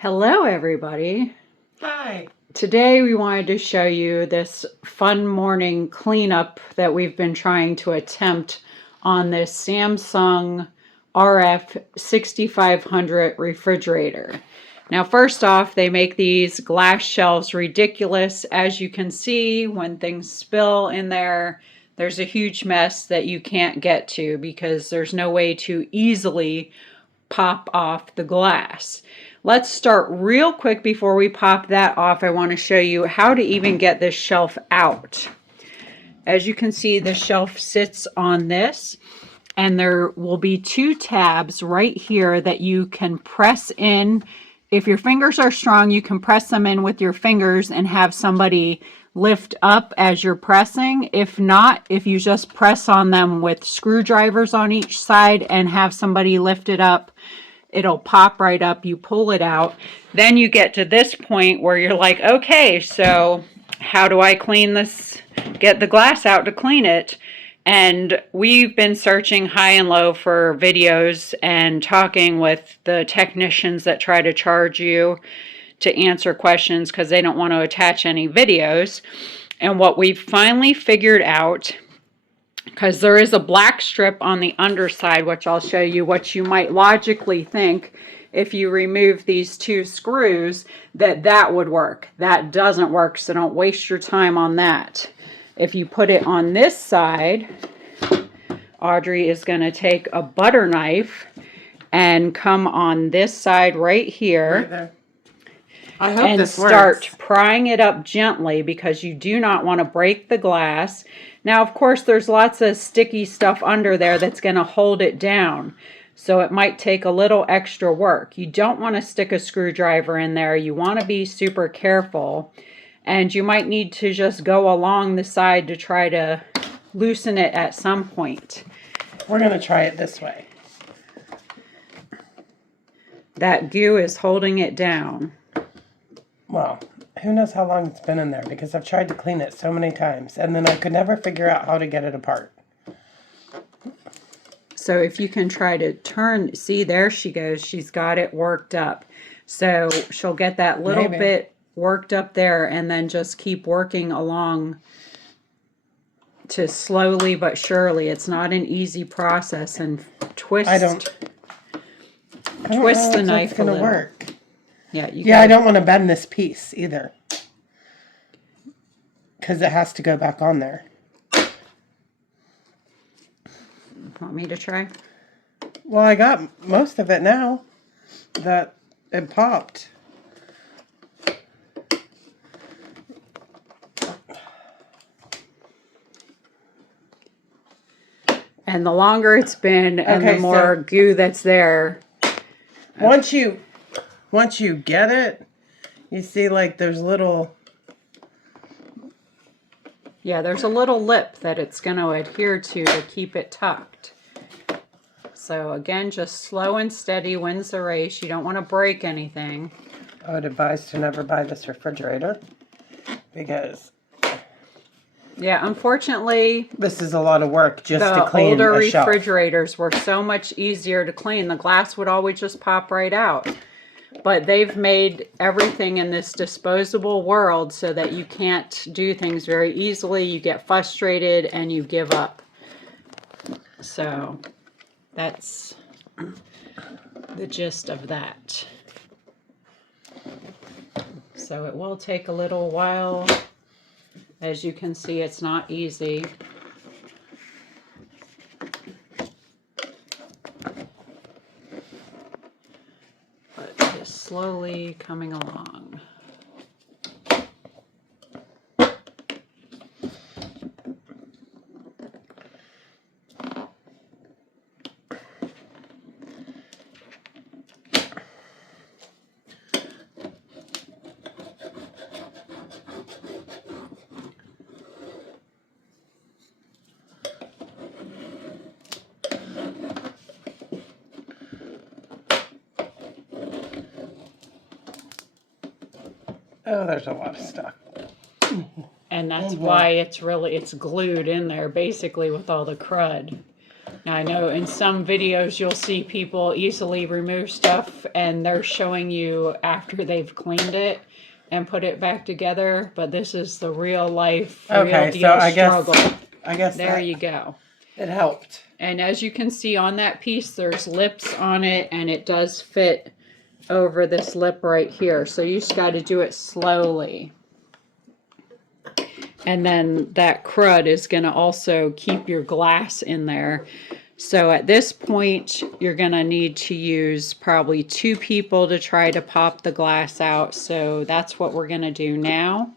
Hello everybody. Hi. Today we wanted to show you this fun morning cleanup that we've been trying to attempt on this Samsung RF 6500 refrigerator. Now first off, they make these glass shelves ridiculous. As you can see, when things spill in there, there's a huge mess that you can't get to because there's no way to easily pop off the glass. Let's start real quick before we pop that off. I want to show you how to even get this shelf out. As you can see, the shelf sits on this, and there will be two tabs right here that you can press in. If your fingers are strong, you can press them in with your fingers and have somebody lift up as you're pressing. If not, if you just press on them with screwdrivers on each side and have somebody lift it up, it'll pop right up. You pull it out. Then you get to this point where you're like, okay, so how do I clean this, get the glass out to clean it? And we've been searching high and low for videos and talking with the technicians that try to charge you to answer questions because they don't want to attach any videos. And what we've finally figured out, because there is a black strip on the underside, which I'll show you, what you might logically think if you remove these two screws, that would work. That doesn't work, so don't waste your time on that. If you put it on this side, Audrey is going to take a butter knife and come on this side right here. Right there. I hope and this start works. prying it up gently because you do not want to break the glass. Now, of course, there's lots of sticky stuff under there that's going to hold it down. So it might take a little extra work. You don't want to stick a screwdriver in there. You want to be super careful. And you might need to just go along the side to try to loosen it at some point. We're going to try it this way. That goo is holding it down. Well, who knows how long it's been in there because I've tried to clean it so many times and then I could never figure out how to get it apart. So if you can try to turn, see, there she goes. She's got it worked up. So she'll get that little bit worked up there and then just keep working along to slowly but surely. It's not an easy process. And twist the knife a little. Work. Yeah, I don't want to bend this piece either because it has to go back on there. Want me to try? Well, I got most of it now that it popped. And the longer it's been and the more goo that's there. Once you get it, you see like there's little... Yeah, there's a little lip that it's going to adhere to keep it tucked. So again, just slow and steady wins the race. You don't want to break anything. I would advise to never buy this refrigerator because... Yeah, unfortunately, this is a lot of work just to clean the older a shelf. refrigerators were so much easier to clean. The glass would always just pop right out. But they've made everything in this disposable world so that you can't do things very easily. You get frustrated and you give up. So that's the gist of that. So it will take a little while. As you can see, it's not easy. But just slowly coming along. Oh, there's a lot of stuff. And that's why it's glued in there basically with all the crud. I know in some videos you'll see people easily remove stuff and they're showing you after they've cleaned it and put it back together, but this is the real life, real Okay, deal so I struggle. guess There that you go. it helped. And as you can see on that piece, there's lips on it and it does fit over this lip right here. So you just got to do it slowly. And then that crud is going to also keep your glass in there. So at this point, you're going to need to use probably 2 people to try to pop the glass out. So that's what we're going to do now.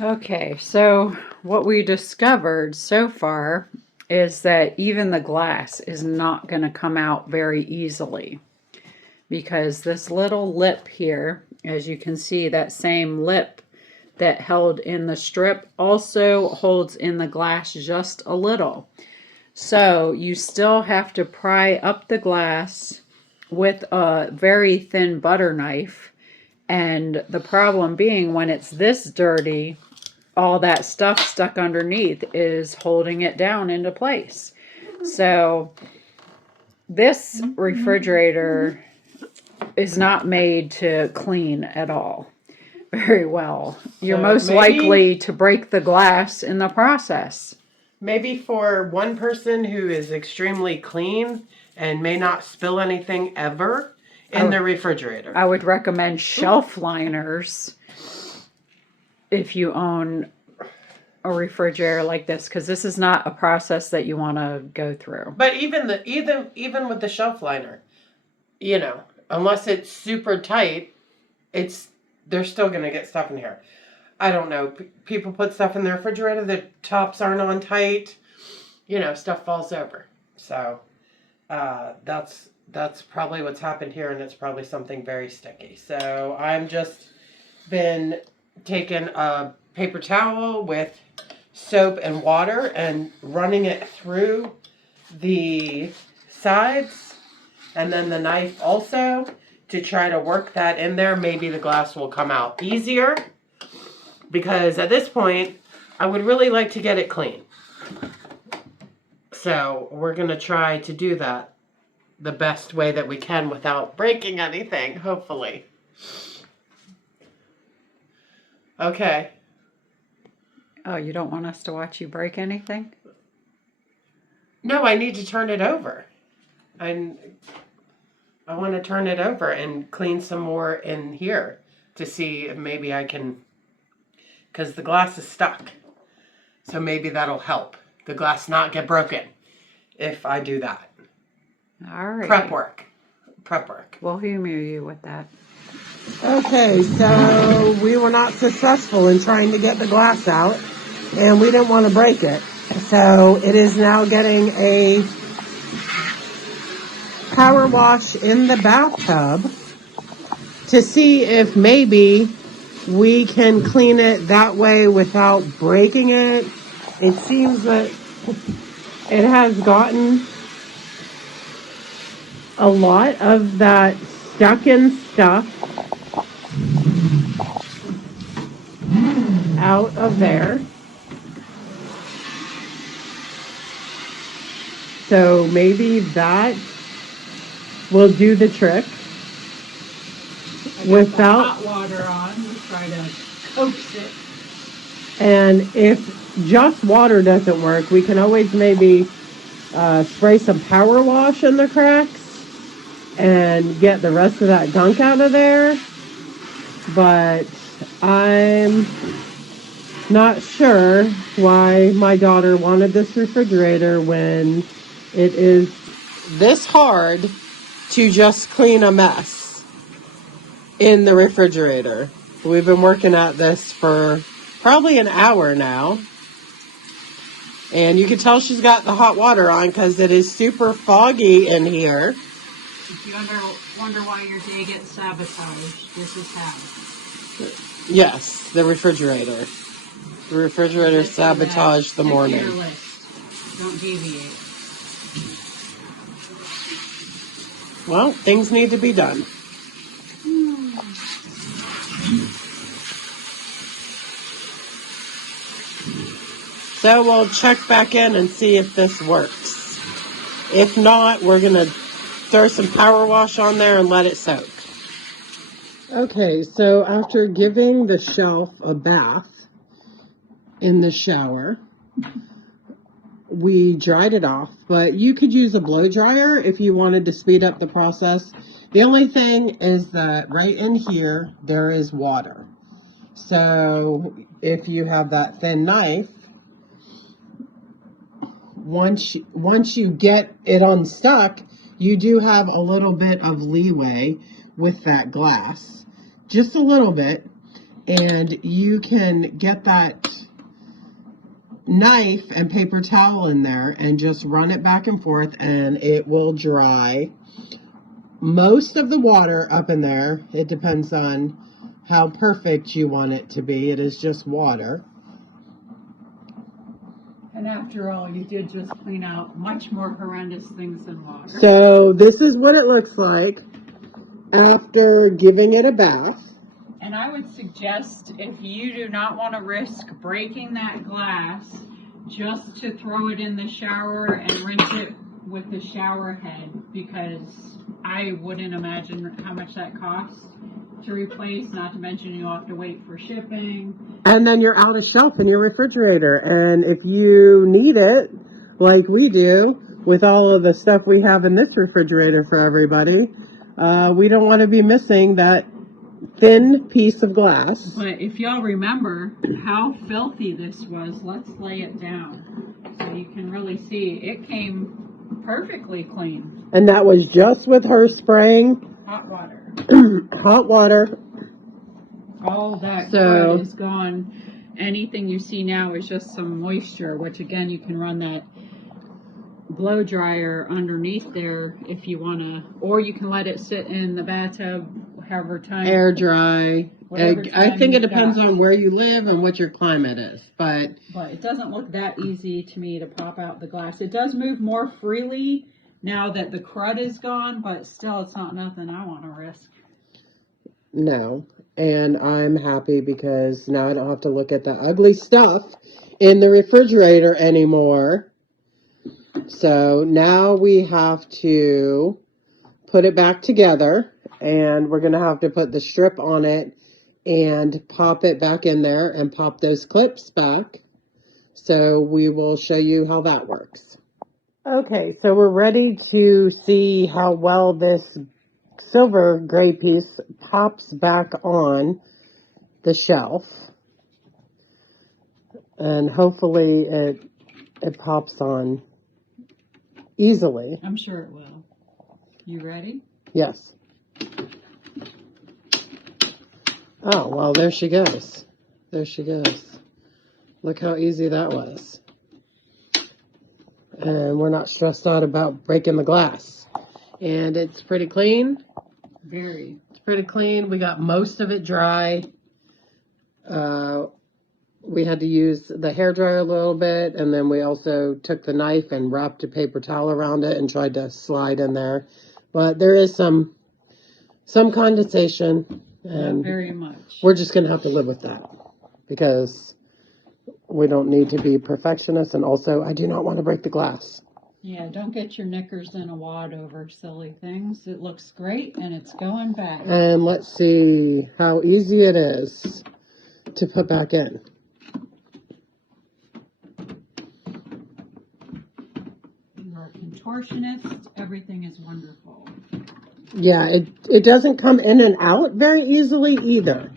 Okay, so what we discovered so far is that even the glass is not going to come out very easily. Because this little lip here, as you can see, that same lip that held in the strip also holds in the glass just a little. So you still have to pry up the glass with a very thin butter knife. And the problem being when it's this dirty, all that stuff stuck underneath is holding it down into place. So this refrigerator is not made to clean at all very well. You're most likely to break the glass in the process. Maybe for one person who is extremely clean and may not spill anything ever in the refrigerator. I would recommend shelf liners if you own a refrigerator like this, because this is not a process that you want to go through. But even with the shelf liner, you know, unless it's super tight, they're still going to get stuff in here. I don't know. People put stuff in the refrigerator. The tops aren't on tight. You know, stuff falls over. So that's probably what's happened here, and it's probably something very sticky. So I'm just been taking a paper towel with soap and water and running it through the sides, and then the knife also, to try to work that in there. Maybe the glass will come out easier, because at this point I would really like to get it clean. So we're going to try to do that the best way that we can without breaking anything, hopefully. Okay. Oh, you don't want us to watch you break anything? No, I need to turn it over. I want to turn it over and clean some more in here to see if maybe I can, because the glass is stuck. So maybe that'll help the glass not get broken if I do that. All right. Prep work. We'll humor you with that. Okay, so we were not successful in trying to get the glass out, and we didn't want to break it. So it is now getting a power wash in the bathtub to see if maybe we can clean it that way without breaking it. It seems that it has gotten a lot of that stuck in stuff out of there. So maybe that will do the trick. Without hot water on, we'll try to coax it. And if just water doesn't work, we can always maybe spray some power wash in the cracks and get the rest of that gunk out of there. But I'm not sure why my daughter wanted this refrigerator when it is this hard to just clean a mess in the refrigerator. We've been working at this for probably an hour now. And you can tell she's got the hot water on because it is super foggy in here. If you wonder why your day gets sabotaged, this is how. Yes, the refrigerator. The refrigerator sabotaged the morning. Check your list. Don't deviate. Well, things need to be done. So we'll check back in and see if this works. If not, we're going to throw some power wash on there and let it soak. Okay, so after giving the shelf a bath in the shower, we dried it off, but you could use a blow dryer if you wanted to speed up the process. The only thing is that right in here, there is water. So if you have that thin knife, once you get it unstuck, you do have a little bit of leeway with that glass, just a little bit, and you can get that knife and paper towel in there and just run it back and forth, and it will dry most of the water up in there. It depends on how perfect you want it to be. It is just water. And after all, you did just clean out much more horrendous things than water. So this is what it looks like after giving it a bath. And I would suggest, if you do not want to risk breaking that glass, just to throw it in the shower and rinse it with the shower head, because I wouldn't imagine how much that costs to replace, not to mention you'll have to wait for shipping. And then you're out of shelf in your refrigerator. And if you need it, like we do, with all of the stuff we have in this refrigerator for everybody, we don't want to be missing that thin piece of glass. But if y'all remember how filthy this was, let's lay it down so you can really see. It came perfectly clean. And that was just with her spraying Hot water. hot water. All that crud is gone. Anything you see now is just some moisture, which again, you can run that blow dryer underneath there if you want to, or you can let it sit in the bathtub however time. Air dry. I think it depends on on where you live and what your climate is. But it doesn't look that easy to me to pop out the glass. It does move more freely now that the crud is gone, but still it's not nothing I want to risk. no. And I'm happy because now I don't have to look at the ugly stuff in the refrigerator anymore. So now we have to put it back together, and we're going to have to put the strip on it and pop it back in there and pop those clips back. So we will show you how that works. Okay, so we're ready to see how well this silver gray piece pops back on the shelf. And hopefully it pops on easily. I'm sure it will. You ready? Yes. Oh, well, there she goes. There she goes. Look how easy that was. And we're not stressed out about breaking the glass. And it's pretty clean. Very. It's pretty clean. We got most of it dry. We had to use the hairdryer a little bit, and then we also took the knife and wrapped a paper towel around it and tried to slide in there. But there is some condensation, and not very much. We're just going to have to live with that because we don't need to be perfectionists, and also I do not want to break the glass. Yeah, don't get your knickers in a wad over silly things. It looks great, and it's going back. And let's see how easy it is to put back in. You're a contortionist. Everything is wonderful. Yeah, it doesn't come in and out very easily either.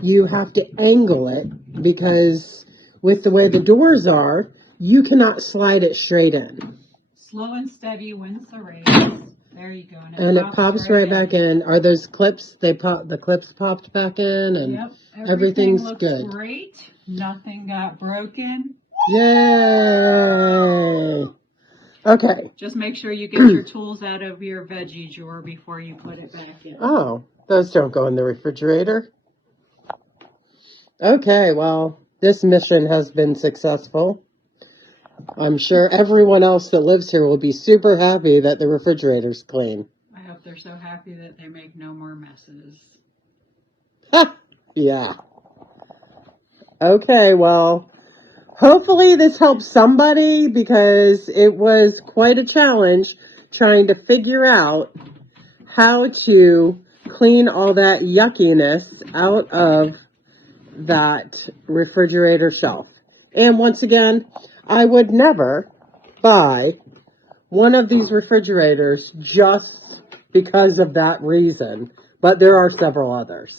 You have to angle it because with the way the doors are, you cannot slide it straight in. Slow and steady wins the race. There you go. And it pops right back in. Are those clips? The clips popped back in, and yep, everything's looks good. Great. Nothing got broken. Yay! Okay. Just make sure you get your tools out of your veggie drawer before you put it back in. Oh, those don't go in the refrigerator. Okay, well, this mission has been successful. I'm sure everyone else that lives here will be super happy that the refrigerator's clean. I hope they're so happy that they make no more messes. Yeah. Okay, well, hopefully this helps somebody, because it was quite a challenge trying to figure out how to clean all that yuckiness out of that refrigerator shelf. And once again, I would never buy one of these refrigerators just because of that reason, but there are several others.